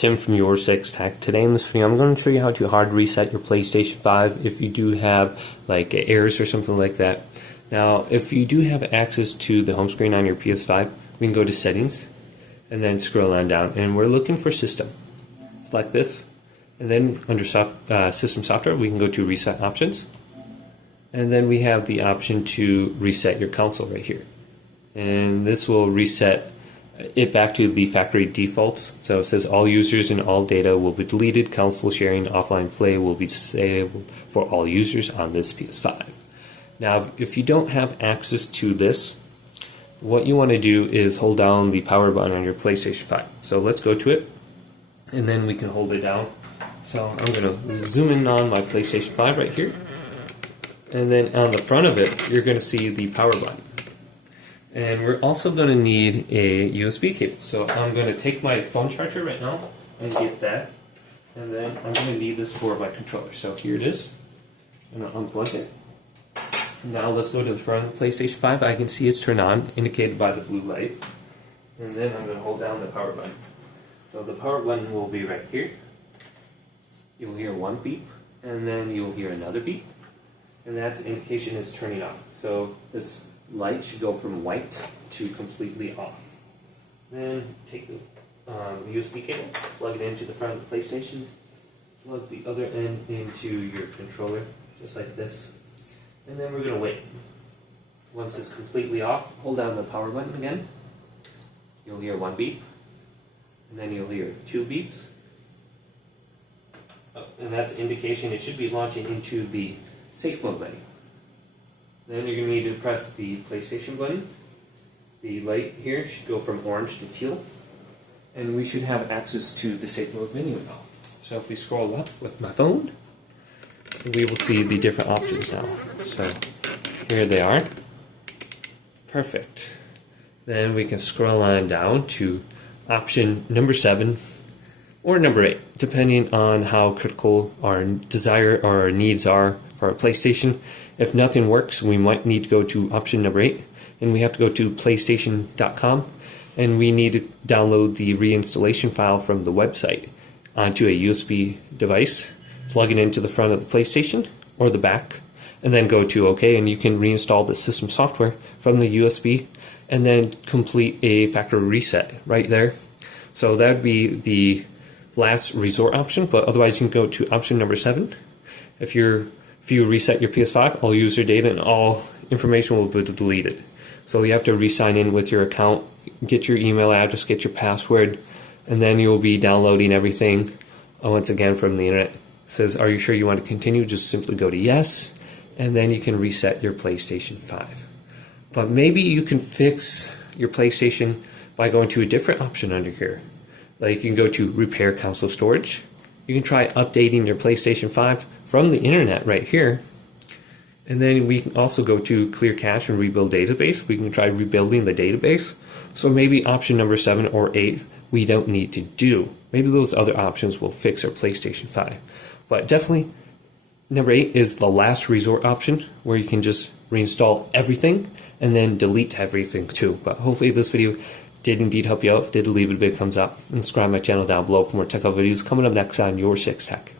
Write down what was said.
Tim from YourSixTech. Today in this video I'm going to show you how to hard reset your PlayStation 5 if you do have like errors or something like that. Now if you do have access to the home screen on your PS5, we can go to Settings and then scroll on down, and we're looking for System. Select this, and then under System Software we can go to Reset Options, and then we have the option to reset your console right here, and this will reset it back to the factory defaults. So it says all users and all data will be deleted. Console sharing, offline play will be disabled for all users on this PS5. Now, if you don't have access to this, what you want to do is hold down the power button on your PlayStation 5. So let's go to it, and then we can hold it down. So I'm going to zoom in on my PlayStation 5 right here, and then on the front of it, you're going to see the power button. And we're also going to need a USB cable. So I'm going to take my phone charger right now and get that. And then I'm going to need this for my controller. So here it is. I'm going to unplug it. Now let's go to the front of the PlayStation 5. I can see it's turned on, indicated by the blue light. And then I'm going to hold down the power button. So the power button will be right here. You'll hear one beep, and then you'll hear another beep. And that's indication it's turning off. So this light should go from white to completely off. Then take the USB cable, plug it into the front of the PlayStation, plug the other end into your controller, just like this. And then we're going to wait. Once it's completely off, hold down the power button again. You'll hear one beep, and then you'll hear two beeps. And that's indication it should be launching into the safe mode menu. Then you're going to need to press the PlayStation button. The light here should go from orange to teal. And we should have access to the safe mode menu now. So if we scroll up with my phone, we will see the different options now. So here they are. Perfect. Then we can scroll on down to option number 7 or number 8, depending on how critical our desire or our needs are for our PlayStation. If nothing works, we might need to go to option number 8, and we have to go to PlayStation.com, and we need to download the reinstallation file from the website onto a USB device, plug it into the front of the PlayStation or the back, and then go to OK, and you can reinstall the system software from the USB and then complete a factory reset right there. So that would be the last resort option, but otherwise you can go to option number 7. If you reset your PS5, all user data and all information will be deleted. So you have to re-sign in with your account, get your email address, get your password, and then you'll be downloading everything once again from the internet. It says, are you sure you want to continue? Just simply go to yes, and then you can reset your PlayStation 5. But maybe you can fix your PlayStation by going to a different option under here. Like you can go to repair console storage. You can try updating your PlayStation 5 from the internet right here. And then we can also go to clear cache and rebuild database. We can try rebuilding the database. So maybe option number 7 or 8 we don't need to do. Maybe those other options will fix our PlayStation 5. But definitely number 8 is the last resort option, where you can just reinstall everything and then delete everything too. But hopefully this video did indeed help you out. If it did, leave it a big thumbs up and subscribe to my channel down below for more tech videos coming up next on YourSixTech.